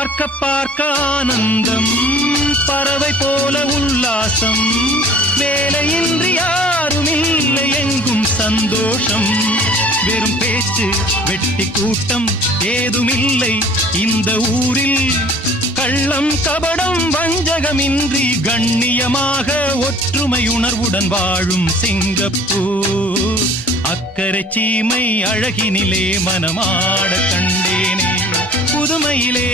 பார்க்க பார்க்க ஆனந்தம், பறவை போல உல்லாசம், வேலையின்றி யாரும் இல்லை எங்கும் சந்தோஷம். வெறும் பேச்சு வெட்டி கூட்டம் ஏதுமில்லை இந்த ஊரில். கள்ளம் கபடம் வஞ்சகமின்றி கண்ணியமாக ஒற்றுமை உணர்வுடன் வாழும் சிங்கப்பூர். அக்கரை சீமை அழகினிலே மனமாட கண்டேனே புதுமையிலே